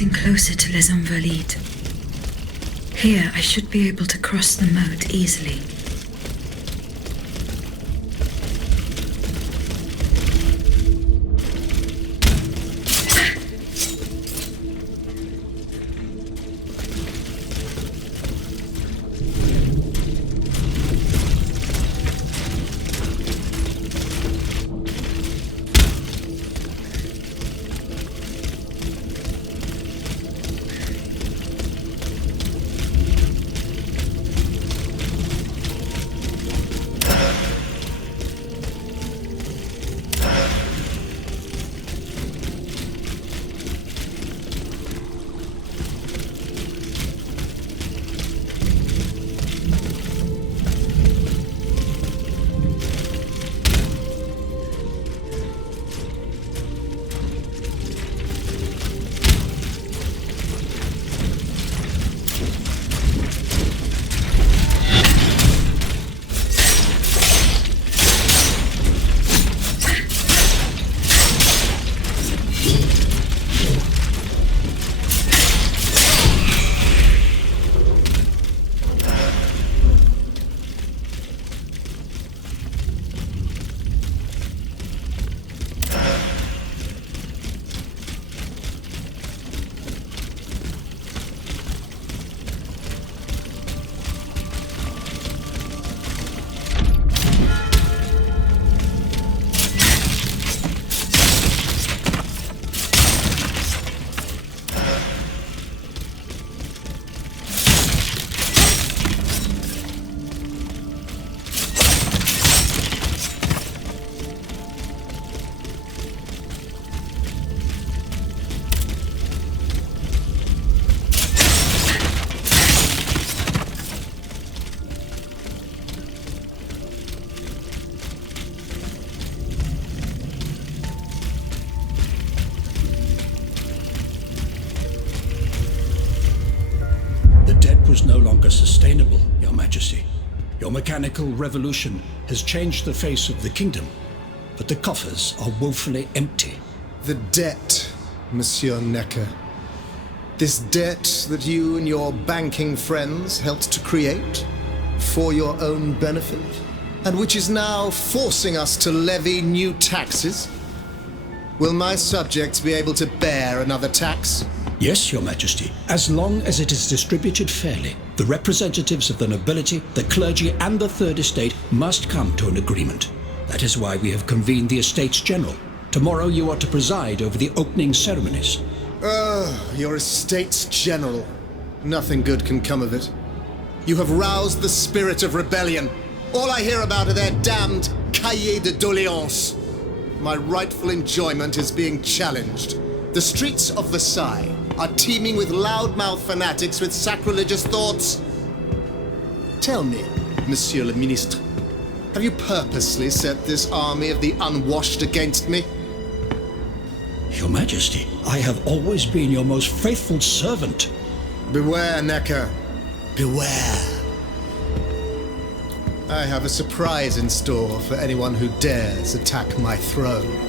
getting closer to Les Invalides. Here, I should be able to cross the moat easily. Was no longer sustainable, Your Majesty. Your mechanical revolution has changed the face of the kingdom, but the coffers are woefully empty. The debt, Monsieur Necker. This debt that you and your banking friends helped to create for your own benefit, and which is now forcing us to levy new taxes. Will my subjects be able to bear another tax? Yes, Your Majesty, as long as it is distributed fairly. The representatives of the nobility, the clergy, and the Third Estate must come to an agreement. That is why we have convened the Estates General. Tomorrow you are to preside over the opening ceremonies. Your Estates General. Nothing good can come of it. You have roused the spirit of rebellion. All I hear about are their damned cahiers de doléances. My rightful enjoyment is being challenged. The streets of Versailles are teeming with loudmouth fanatics with sacrilegious thoughts. Tell me, Monsieur le Ministre, have you purposely set this army of the unwashed against me? Your Majesty, I have always been your most faithful servant. Beware, Necker. Beware. I have a surprise in store for anyone who dares attack my throne.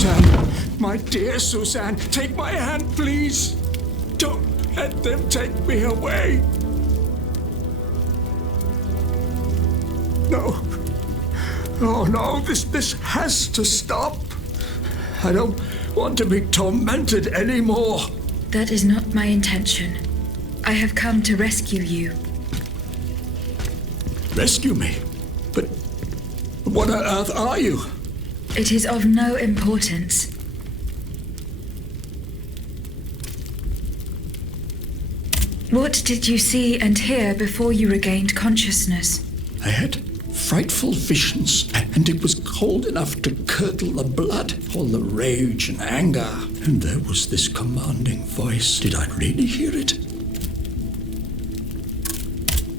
Suzanne, my dear Suzanne, take my hand, please. Don't let them take me away. No. Oh no, this has to stop. I don't want to be tormented anymore. That is not my intention. I have come to rescue you. Rescue me? But what on earth are you? It is of no importance. What did you see and hear before you regained consciousness? I had frightful visions, and it was cold enough to curdle the blood, all the rage and anger. And there was this commanding voice. Did I really hear it?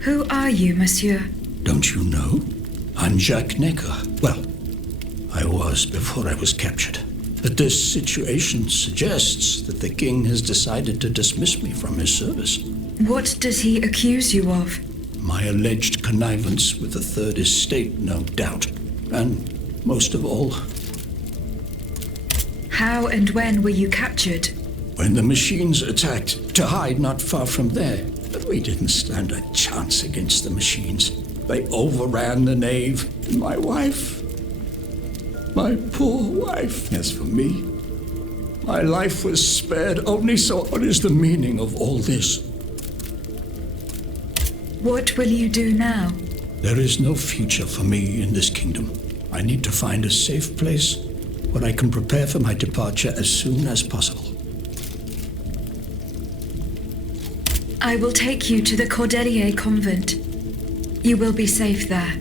Who are you, monsieur? Don't you know? I'm Jacques Necker. Well, I was before I was captured. But this situation suggests that the king has decided to dismiss me from his service. What does he accuse you of? My alleged connivance with the Third Estate, no doubt. And most of all, how and when were you captured? when the machines attacked, to hide not far from there. But we didn't stand a chance against the machines. They overran the nave, and my wife, my poor wife. As for me, my life was spared only so. What is the meaning of all this? What will you do now? There is no future for me in this kingdom. I need to find a safe place where I can prepare for my departure as soon as possible. I will take you to the Cordelier convent. You will be safe there.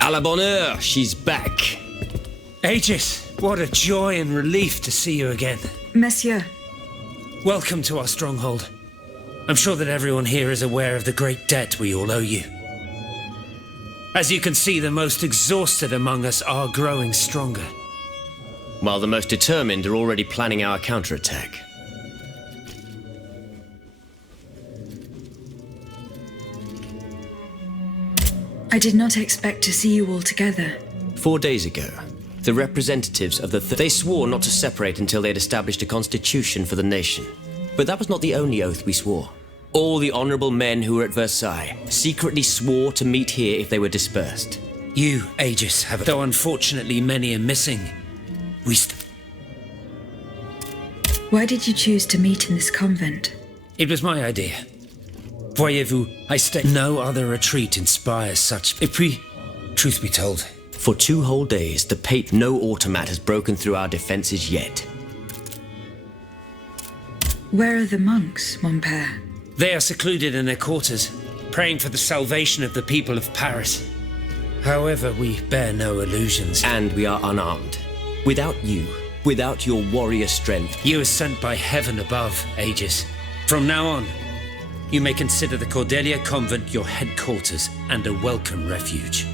À la bonne heure, she's back. Aegis, what a joy and relief to see you again. Monsieur, Welcome to our stronghold. I'm sure that everyone here is aware of the great debt we all owe you. As you can see, the most exhausted among us are growing stronger. While the most determined are already planning our counterattack. I did not expect to see you all together. 4 days ago, the representatives of they swore not to separate until they had established a constitution for the nation. But that was not the only oath we swore. All the honorable men who were at Versailles secretly swore to meet here if they were dispersed. You, Aegis, have, though unfortunately many are missing, Why did you choose to meet in this convent? It was my idea. Voyez-vous, no other retreat inspires such. Et puis, truth be told, For 2 whole days, the no automat has broken through our defenses yet. Where are the monks, mon père? they are secluded in their quarters, praying for the salvation of the people of Paris. However, we bear no illusions. And we are unarmed. Without you, without your warrior strength, You are sent by heaven above, Aegis. From now on, you may consider the Cordelia convent your headquarters and a welcome refuge.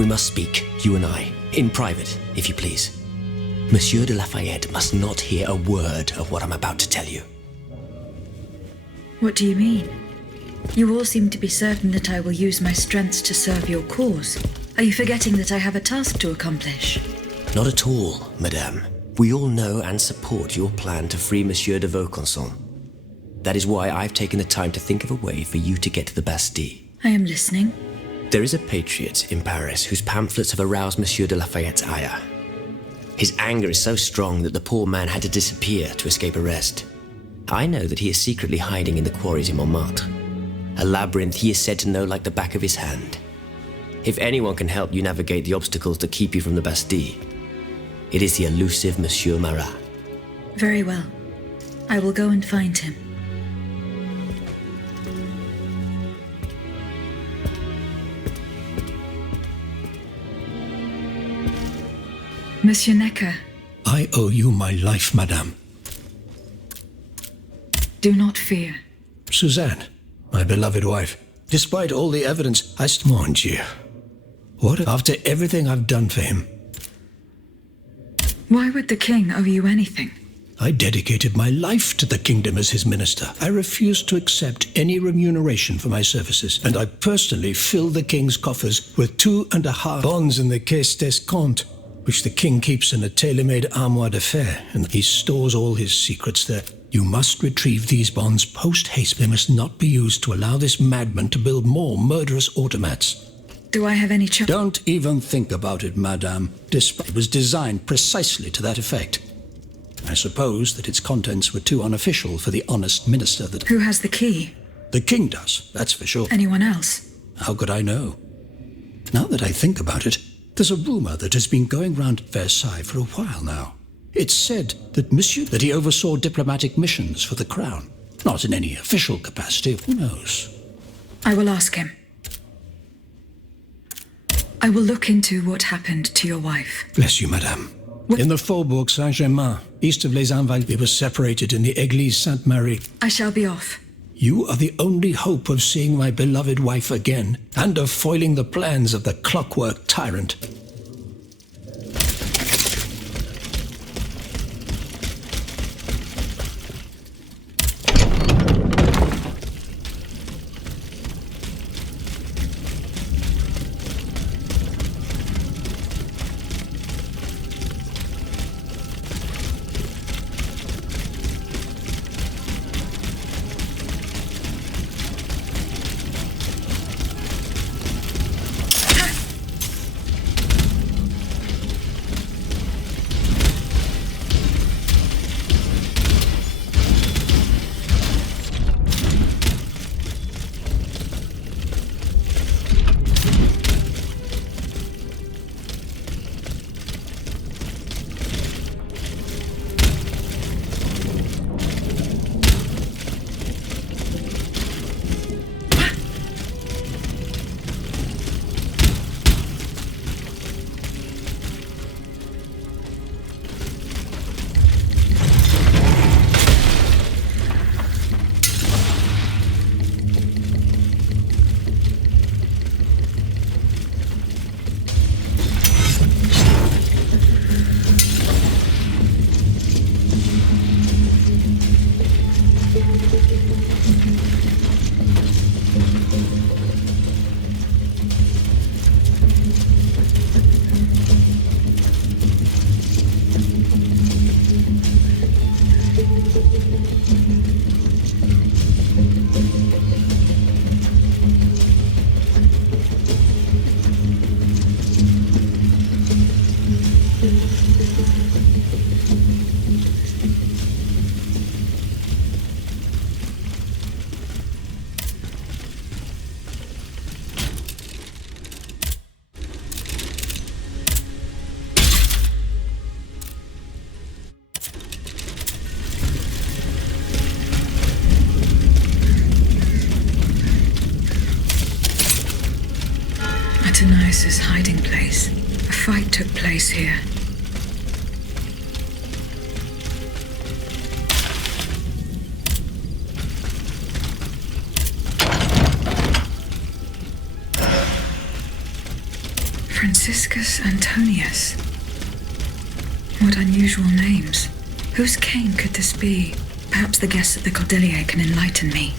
we must speak, you and I, in private, if you please. Monsieur de Lafayette must not hear a word of what I'm about to tell you. What do you mean? You all seem to be certain that I will use my strengths to serve your cause. Are you forgetting that I have a task to accomplish? Not at all, madame. We all know and support your plan to free Monsieur de Vaucanson. That is why I've taken the time to think of a way for you to get to the Bastille. I am listening. There is a patriot in Paris whose pamphlets have aroused Monsieur de Lafayette's ire. His anger is so strong that the poor man had to disappear to escape arrest. I know that he is secretly hiding in the quarries in Montmartre. A labyrinth he is said to know like the back of his hand. If anyone can help you navigate the obstacles that keep you from the Bastille, it is the elusive Monsieur Marat. Very well. I will go and find him. Monsieur Necker, I owe you my life, madame. do not fear. Suzanne, my beloved wife, despite all the evidence, I warned you. What after everything I've done for him? Why would the king owe you anything? I dedicated my life to the kingdom as his minister. I refused to accept any remuneration for my services, and I personally filled the king's coffers with 2.5 bonds in the Caisse d'Escompte, which the king keeps in a tailor-made armoire d'affaires, and he stores all his secrets there. You must retrieve these bonds post-haste. They must not be used to allow this madman to build more murderous automats. Do I have any chance? Don't even think about it, madame. It was designed precisely to that effect. I suppose that its contents were too unofficial for the honest minister that... Who has the key? The king does, that's for sure. Anyone else? How could I know? Now that I think about it, there's a rumor that has been going round Versailles for a while now. It's said that he oversaw diplomatic missions for the crown. Not in any official capacity, who knows? I will ask him. I will look into what happened to your wife. Bless you, madame. In the Faubourg Saint-Germain, east of Les Invalides, we were separated in the Église Sainte-Marie. I shall be off. You are the only hope of seeing my beloved wife again, and of foiling the plans of the clockwork tyrant. Atanais's hiding place. A fight took place here. Franciscus Antonius. What unusual names. Whose cane could this be? Perhaps the guests at the Cordelier can enlighten me.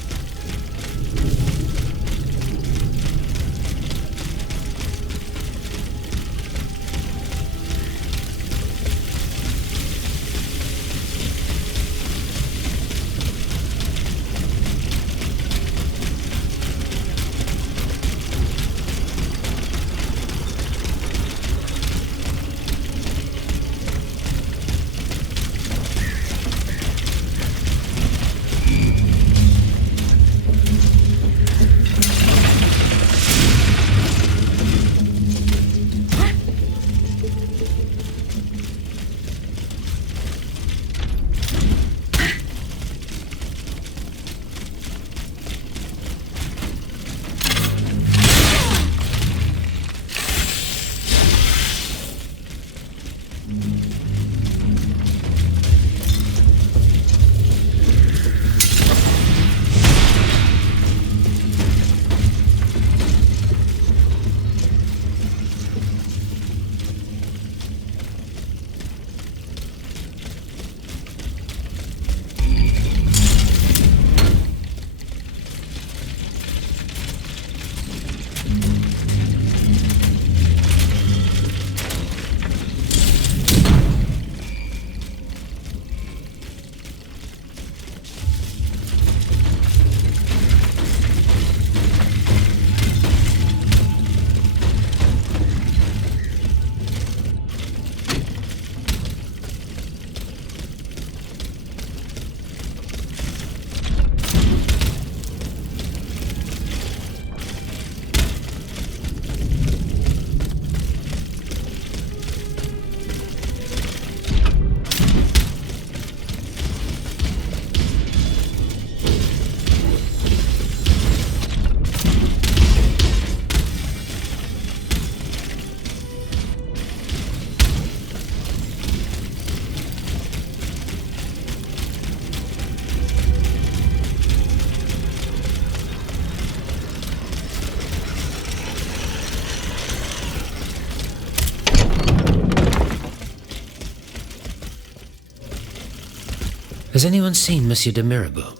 Has anyone seen Monsieur de Mirabeau?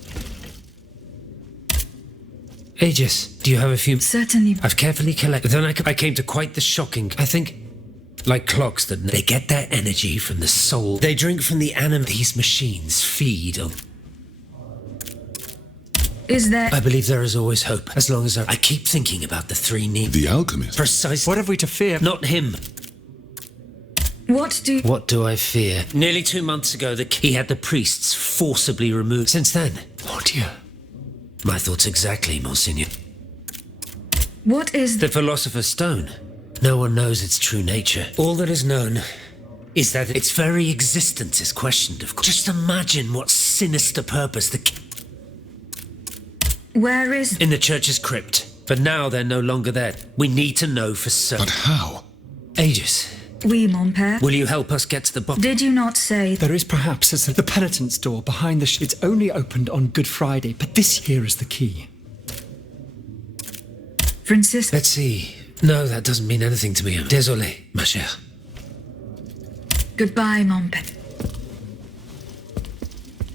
Aegis, do you have a few... Certainly. I've carefully collected... Then I came to quite the shocking... I think... Like clocks that... They get their energy from the soul. They drink from the animal... These machines feed on... Is there... I believe there is always hope, as long as I keep thinking about the three needs. The alchemist? Precisely. What have we to fear? Not him. What do I fear? Nearly 2 months ago, he had the priests forcibly removed. Since then... Oh dear. My thoughts exactly, Monseigneur. What is... The Philosopher's Stone. No one knows its true nature. All that is known is that its very existence is questioned, of course. Just imagine what sinister purpose the... Where is... In the church's crypt. But now they're no longer there. We need to know for certain. But how? Aegis, Oui, mon père. will you help us get to the bottom? Did you not say... There is perhaps the penitent's door behind the... It's only opened on Good Friday, but this here is the key. Francisco... Let's see. No, that doesn't mean anything to me. Désolé, ma chère. Goodbye, mon père.